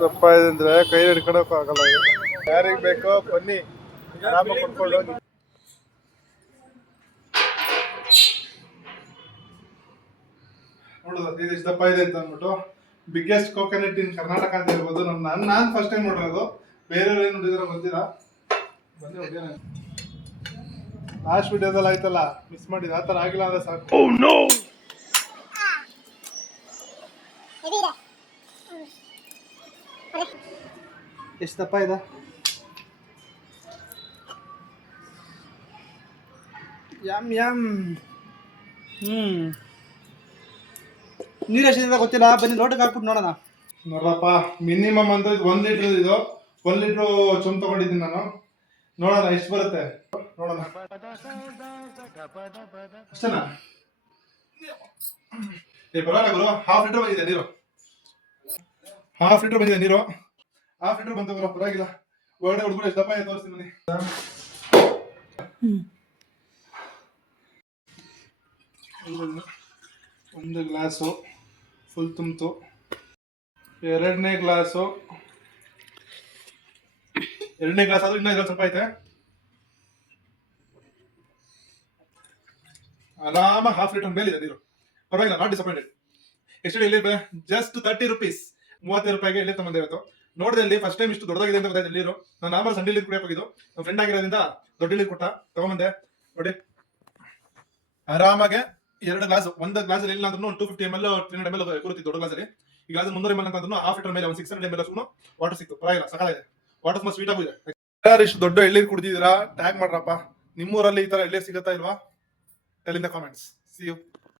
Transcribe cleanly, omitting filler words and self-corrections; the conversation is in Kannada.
ದಪ್ಪ ಇದೆ ಅಂದ್ರೆ ಕೈ ಹಿಡ್ಕೊಳಕ್ ಆಗಲ್ಲ. ಯಾರಿಗೆ ಬೇಕೋ ಬನ್ನಿ, ಆರಾಮಾಗಿ ಕುತ್ಕೊಂಡು ಹೋಗಿ. ನೋಡುದು ಇದು ಇಷ್ಟು ದಪ್ಪ ಇದೆ ಅಂತ ಅಂದ್ಬಿಟ್ಟು. ಬಿಗ್ಗೆಸ್ಟ್ ಕೋಕೋನಟ್ ಇನ್ ಕರ್ನಾಟಕ ಅಂತ ಹೇಳ್ಬೋದು. ನಾನು ಫಸ್ಟ್ ಟೈಮ್ ನೋಡಿರೋದು, ಬೇರೆಯವ್ರು ಏನು ನೋಡಿದಾರೋ ಗೊತ್ತಿಲ್ಲ. ಬಂದೆ ಹೋಗ್ಯಾನೆ ಲಾಸ್ಟ್ ವಿಡಿಯೋದಲ್ಲಿ ಆಯ್ತಲ್ಲ, ಮಿಸ್ ಮಾಡಿದ. ಆ ಥರ ಆಗಿಲ್ಲ ಅಂದ್ರೆ ಸಾಕು. ಎಷ್ಟು ದಪ್ಪ ಇದೆ? M M. ನೀರು ಎಷ್ಟಿದೆ ಗೊತ್ತಿಲ್ಲ, ಬನ್ನಿ ಲೋಟಕ್ಕೆ ಹಾಕ್ಬಿಟ್ಟು ನೋಡೋಣ. ನೋಡಪ್ಪ, ಮಿನಿಮಮ್ ಅಂತ ಇದು 1 ಲೀಟ್ರ್. ಇದು 1 ಲೀಟ್ರು ಚುಮ್ ತಗೊಂಡಿದ್ದೀನಿ ನಾನು. ನೋಡೋಣ ಎಷ್ಟು ಬರುತ್ತೆ, ನೋಡೋಣ. ಅಷ್ಟೇನಾ? ಪರವಾಗಿಲ್ಲ ಗುರು, 1/2 ಲೀಟ್ರ್ ಬಂದಿದೆ ನೀರು. 1/2 ಲೀಟ್ರ್ ಬಂದಿದೆ ನೀರು. 1/2 ಲೀಟ್ರ್ ಬಂತು ಗುರು, ಪರವಾಗಿಲ್ಲ. ಒಳಗಡೆ ಹುಡುಗರು ಎಷ್ಟು ದಪ್ಪ ಇದೆ ತೋರಿಸ್ತೀನಿ ಬನ್ನಿ. ಒಂದು ಗ್ಲಾಸು ಫುಲ್ ತುಂಬಿತು. 2ನೇ ಗ್ಲಾಸು. 2ನೇ ಗ್ಲಾಸ್ ಆದ್ರೂ ಇನ್ನೂ ಸ್ವಲ್ಪ ಐತೆ. ಆರಾಮಾಗಿ 1/2 ಲೀಟರ್ ಮೇಲಿದೆ ನೀರು. ಪರವಾಗಿಲ್ಲ, ನಾಟ್ ಡಿಸಪಾಯಿಂಟೆಡ್. ಎಷ್ಟು ಇಲ್ಲಿ ಜಸ್ಟ್ 30 ರೂಪೀಸ್, 35 ರೂಪಾಯಿಗೆ ಇಲ್ಲಿ ತಗೊಂಡೆ ಇವತ್ತು. ನೋಡಿದೆ ಇಲ್ಲಿ ಫಸ್ಟ್ ಟೈಮ್ ಇಷ್ಟು ದೊಡ್ಡದಾಗಿದೆ ಅಂತ ಗೊತ್ತಾಯ್ತು ನೀರು. ನಾನು ನಾರ್ಮಲ್ ಸಣ್ಣ ನೀರು ಕುಡಿಯಕ್ಕೆ ಹೋಗಿದ್ದು, ನಮ್ಮ ಫ್ರೆಂಡ್ ಆಗಿರೋದ್ರಿಂದ ದೊಡ್ಡ ನೀರು ಕೊಟ್ಟ ತಗೊಂಬಂದೆ. ನೋಡಿ ಆರಾಮಾಗೆ 2 ಗ್ಲಾಸ್. ಒಂದು ಗ್ಲಾಸ್ ಇಲ್ಲ ಅಂದ್ರೂ ಒಂದು 250 ml 300 ml ಕೂರುತ್ತಿ ದೊಡ್ಡ ಗ್ಲಾಸಲ್ಲಿ. ಈ ಗ್ಲಾಸ್ 300 ml ಅಂತ ಅಂದ್ರೂ 1/2 ಲೀಟರ್ ಮೇಲೆ ಒಂದು 600 ml ಅಷ್ಟು ವಾಟರ್ ಸಿಕ್ತು. ಪರವಾಗಿಲ್ಲ, ಸಕಾಲಿದೆ. ವಾಟರ್ ತುಂಬಾ ಸ್ವೀಟ್ ಆಗಿದೆ. ಯಾರು ಇಷ್ಟು ದೊಡ್ಡ ಎಳ್ಳೀರು ಕುಡಿದಿದ್ದೀರಾ ಟ್ಯಾಗ್ ಮಾಡ್ರಪ್ಪ. ನಿಮ್ಮೂರಲ್ಲಿ ಈ ತರ ಎಳ್ಳೀರು ಸಿಗುತ್ತಾ ಇಲ್ವಾ? Tell in the comments. See you.